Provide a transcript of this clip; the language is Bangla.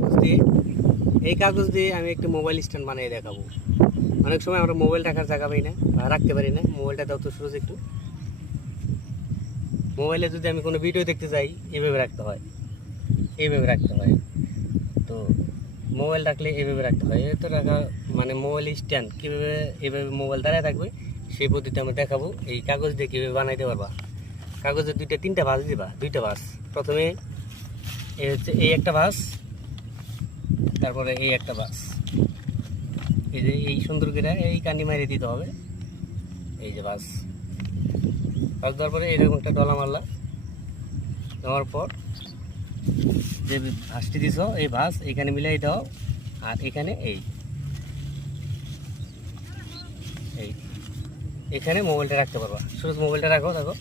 কাগজ দিয়ে, এই কাগজ দিয়ে আমি একটি মোবাইল স্ট্যান্ড বানিয়ে দেখাবো। অনেক সময় আমরা মোবাইল রাখার জায়গা পাই না বা রাখতে পারি না। মোবাইলটা দাও তো সুরজ একটু। মোবাইলে যদি আমি কোনো ভিডিও দেখতে যাই এইভাবে রাখতে হয়, এইভাবে রাখতে হয়। তো মোবাইল রাখলে এইভাবে রাখতে হয়। এ তো রাখা মানে মোবাইল স্ট্যান্ড কীভাবে এইভাবে মোবাইল দাঁড়ায় থাকবে সেই পদ্ধতি আমি দেখাবো। এই কাগজ দিয়ে কীভাবে বানাইতে পারবা। কাগজের তিনটা ভাঁজ দিবা, দুইটা ভাঁজ। প্রথমে এই হচ্ছে এই একটা ভাঁজ, তারপরে এই একটা ভাঁজ। এই যে এই সুন্দর করে এই কান্ডি মারিয়ে দিতে হবে। এই যে ভাঁজ দেওয়ার পরে এরকম একটা ডলা মারলা, দেওয়ার পর যে ভাঁজটি দিছ এই ভাঁজ এখানে মিলাই দাও। আর এখানে এই এখানে মোবাইলটা রাখতে পারবা। শুধু মোবাইলটা রাখো, দেখো